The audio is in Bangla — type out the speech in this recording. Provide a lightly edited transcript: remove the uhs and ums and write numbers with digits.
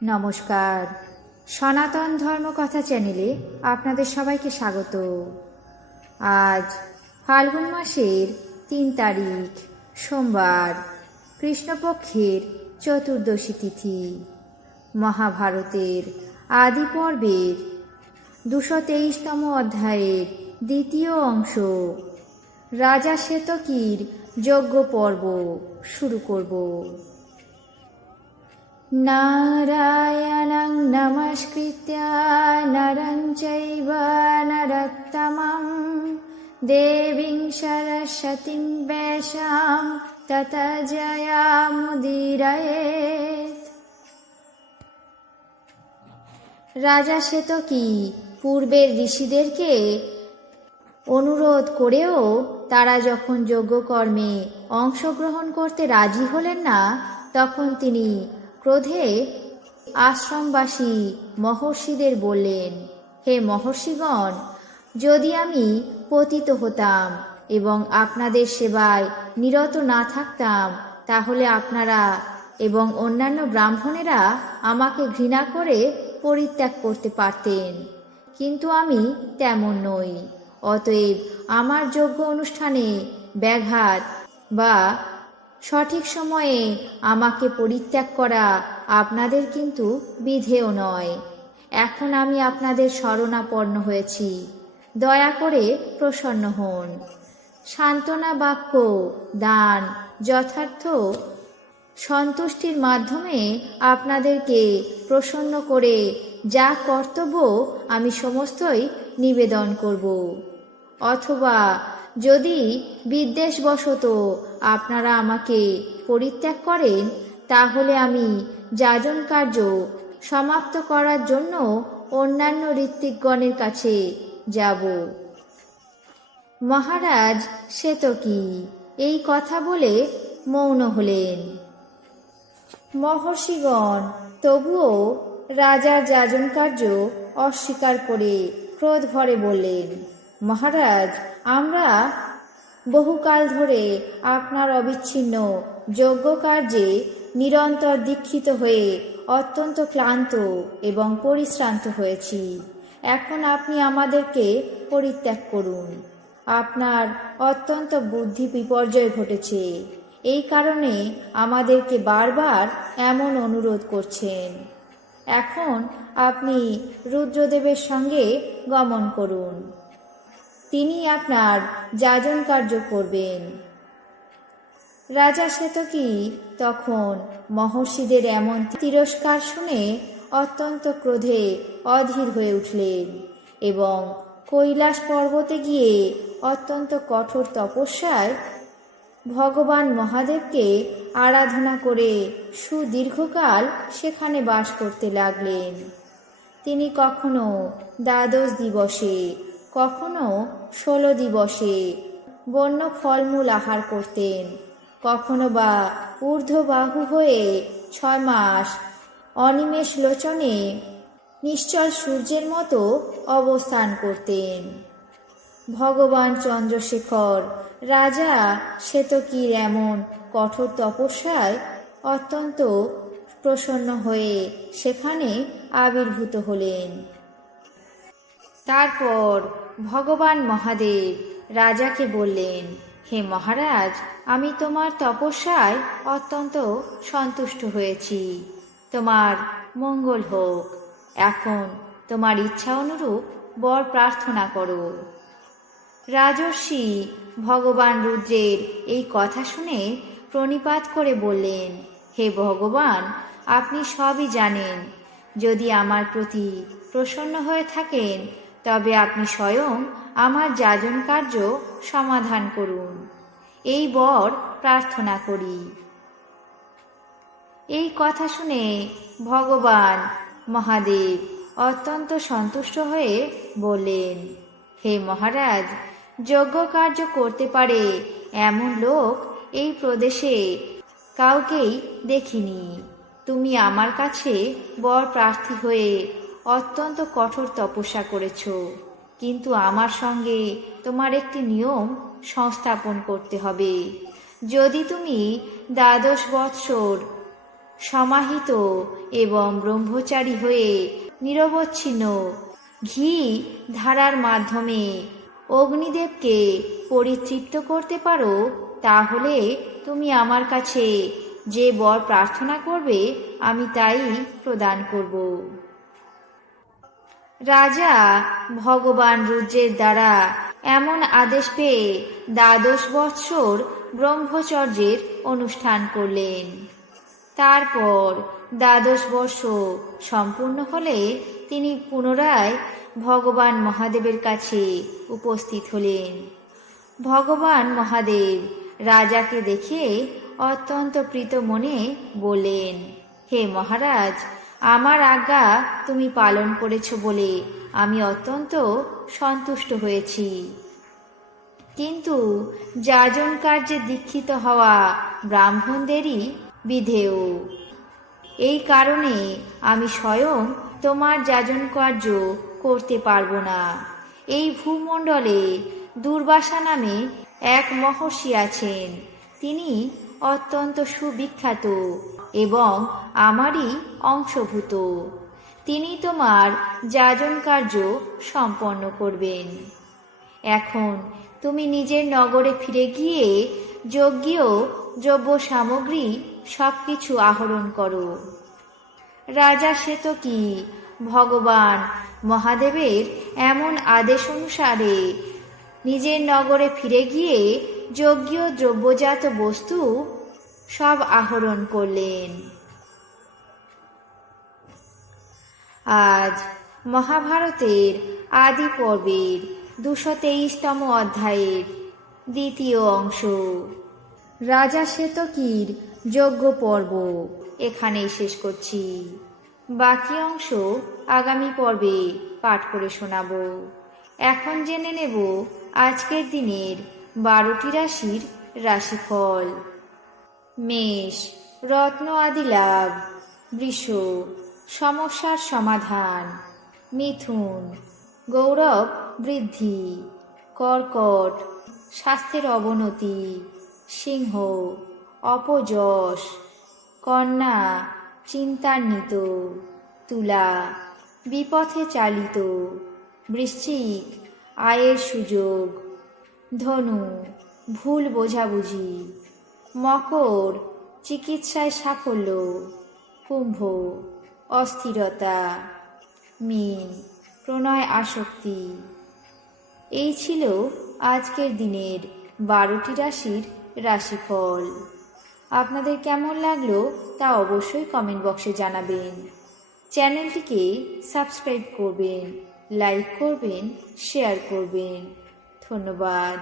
নমস্কার, সনাতন ধর্মকথা চ্যানেলে আপনাদের সবাইকে স্বাগত। আজ ফাল্গুন মাসের ৩ তারিখ সোমবার, কৃষ্ণপক্ষের চতুর্দশী তিথি। মহাভারতের আদি পর্বের ২২৩তম অধ্যায়ের দ্বিতীয় অংশ, রাজা শ্বেতকীর যজ্ঞ পর্ব শুরু করব। নারায়ণং নমস্কৃত্য নরং চৈব নরোত্তমং দেবীং সরস্বতীং ব্যাসাং ততো জয়মুদীরয়েৎ। রাজা শ্বেতকী পূর্বের ঋষিদেরকে অনুরোধ করেও তারা যখন যজ্ঞকর্মে অংশগ্রহণ করতে রাজি হলেন না, তখন তিনি ক্রোধে আশ্রমবাসী মহর্ষিদের বললেন, হে মহর্ষিগণ, যদি আমি পতিত হতাম এবং আপনাদের সেবায় নিরত না থাকতাম, তাহলে আপনারা এবং অন্যান্য ব্রাহ্মণেরা আমাকে ঘৃণা করে পরিত্যাগ করতে পারতেন, কিন্তু আমি তেমন নই। অতএব আমার যজ্ঞ অনুষ্ঠানে ব্যাঘাত বা সঠিক সময়ে আমাকে পরিত্যাগ করা আপনাদের কিন্তু বিধেয় নয়। এখন আমি আপনাদের শরণাপন্ন হয়েছি, দয়া করে প্রসন্ন হন। সান্ত্বনা বাক্য, দান, যথার্থ সন্তুষ্টির মাধ্যমে আপনাদেরকে প্রসন্ন করে যা কর্তব্য আমি সমস্তই নিবেদন করব। অথবা যদি বিদ্বেষবশত আপনারা আমাকে পরিত্যাগ করেন, তাহলে আমি যাজন কার্য সমাপ্ত করার জন্য অন্যান্য ঋত্বিকগণের কাছে যাব। মহারাজ শ্বেতকী এই কথা বলে মৌন হলেন। মহর্ষিগণ তবুও রাজার যাজন কার্য অস্বীকার করে ক্রোধ ভরে বললেন, মহারাজ, আমরা বহুকাল ধরে আপনার অবিচ্ছিন্ন যজ্ঞ কার্যে নিরন্তর দীক্ষিত হয়ে অত্যন্ত ক্লান্ত এবং পরিশ্রান্ত হয়েছি। এখন আপনি আমাদেরকে পরিত্যাগ করুন। আপনার অত্যন্ত বুদ্ধি বিপর্যয় ঘটেছে, এই কারণে আমাদেরকে বারবার এমন অনুরোধ করছেন। এখন আপনি রুদ্রদেবের সঙ্গে গমন করুন, তিনি আপনার যাজন কার্য করবেন। রাজা শ্বেতকী তখন মহর্ষিদের এমন তিরস্কার শুনে অত্যন্ত ক্রোধে অধীর হয়ে উঠলেন এবং কৈলাস পর্বতে গিয়ে অত্যন্ত কঠোর তপস্যায় ভগবান মহাদেবকে আরাধনা করে সুদীর্ঘকাল সেখানে বাস করতে লাগলেন। তিনি কখনো ১২ দিবসে, কখনো ১৬ দিবসে বন্য ফলমূল আহার করতেন, কখনো বা ঊর্ধ্ববাহু হয়ে ৬ মাস অনিমেষ লোচনে নিশ্চল সূর্যের মতো অবস্থান করতেন। ভগবান চন্দ্রশেখর রাজা শ্বেতকীর এমন কঠোর তপস্যায় অত্যন্ত প্রসন্ন হয়ে সেখানে আবির্ভূত হলেন। তারপর ভগবান মহাদেব রাজাকে বললেন, হে মহারাজ, আমি তোমার তপস্যায় অত্যন্ত সন্তুষ্ট হয়েছি, তোমার মঙ্গল হোক। এখন তোমার ইচ্ছা অনুরূপ বর প্রার্থনা করো। রাজর্ষি ভগবান রুদ্রের এই কথা শুনে প্রণিপাত করে বললেন, হে ভগবান, আপনি সবই জানেন। যদি আমার প্রতি প্রসন্ন হয়ে থাকেন, তবে আপনি স্বয়ং আমার যাজন কার্য সমাধান করুন, এই বর প্রার্থনা করি। এই কথা শুনে ভগবান মহাদেব অত্যন্ত সন্তুষ্ট হয়ে বললেন, হে মহারাজ, যজ্ঞ কার্য করতে পারে এমন লোক এই প্রদেশে কাউকেই দেখিনি। তুমি আমার কাছে বর প্রার্থী হয়ে অত্যন্ত কঠোর তপস্যা করেছ, কিন্তু আমার সঙ্গে তোমার একটি নিয়ম সংস্থাপন করতে হবে। যদি তুমি ১২ বৎসর সমাহিত এবং ব্রহ্মচারী হয়ে নিরবচ্ছিন্ন ঘি ধারার মাধ্যমে অগ্নিদেবকে পরিতৃপ্ত করতে পারো, তাহলে তুমি আমার কাছে যে বর প্রার্থনা করবে আমি তাই প্রদান করব। রাজা ভগবান রুদ্রের দ্বারা এমন আদেশ পেয়ে 12 বৎসর ব্রহ্মচর্যের অনুষ্ঠান করলেন। তারপর 12 বর্ষ সম্পূর্ণ হলে তিনি পুনরায় ভগবান মহাদেবের কাছে উপস্থিত হলেন। ভগবান মহাদেব রাজাকে দেখে অত্যন্ত প্রীত মনে বললেন, হে মহারাজ, আমার আজ্ঞা তুমি পালন করেছ বলে আমি অত্যন্ত সন্তুষ্ট হয়েছি। কিন্তু যাজন কার্যে দীক্ষিত হওয়া ব্রাহ্মণদেরই বিধেয়। এই কারণে আমি স্বয়ং তোমার যাজন কার্য করতে পারবো না। এই ভূমণ্ডলে দুর্বাসা নামে এক মহর্ষি আছেন। তিনি অত্যন্ত সুবিখ্যাত এবং আমারই অংশভূত। তিনি তোমার যাজন কার্য সম্পন্ন করবেন। এখন তুমি নিজের নগরে ফিরে গিয়ে যজ্ঞীয় দ্রব্য সামগ্রী সবকিছু আহরণ করো। রাজা শ্বেতকী ভগবান মহাদেবের এমন আদেশ অনুসারে নিজের নগরে ফিরে গিয়ে যজ্ঞীয় দ্রব্যজাত বস্তু সব আহরণ করলেন। আজ মহাভারতের আদি পর্বের 223তম অধ্যায়ের দ্বিতীয় অংশ, রাজা শ্বেতকীর যজ্ঞ পর্ব এখানেই শেষ করছি। বাকি অংশ আগামী পর্বে পাঠ করে শোনাব। এখন জেনে নেব আজকের দিনের 12টি রাশির রাশিফল। মেষ, রত্ন আদি লাভ। বৃষ, সমস্যার সমাধান। মিথুন, গৌরব বৃদ্ধি। কর্কট, স্বাস্থ্যের অবনতি। সিংহ, অপযশ। কন্যা, চিন্তান্বিত। তুলা, বিপথে চালিত। বৃশ্চিক, আয়ের সুযোগ। ধনু, ভুল বোঝাবুঝি। মকর, চিকিৎসায় সাফল্য। কুম্ভ, অস্থিরতা। মীন, প্রণয় আসক্তি। এই ছিল আজকের দিনের 12টি রাশির রাশিফল। আপনাদের কেমন লাগলো তা অবশ্যই কমেন্ট বক্সে জানাবেন। চ্যানেলটিকে সাবস্ক্রাইব করবেন, লাইক করবেন, শেয়ার করবেন। ধন্যবাদ।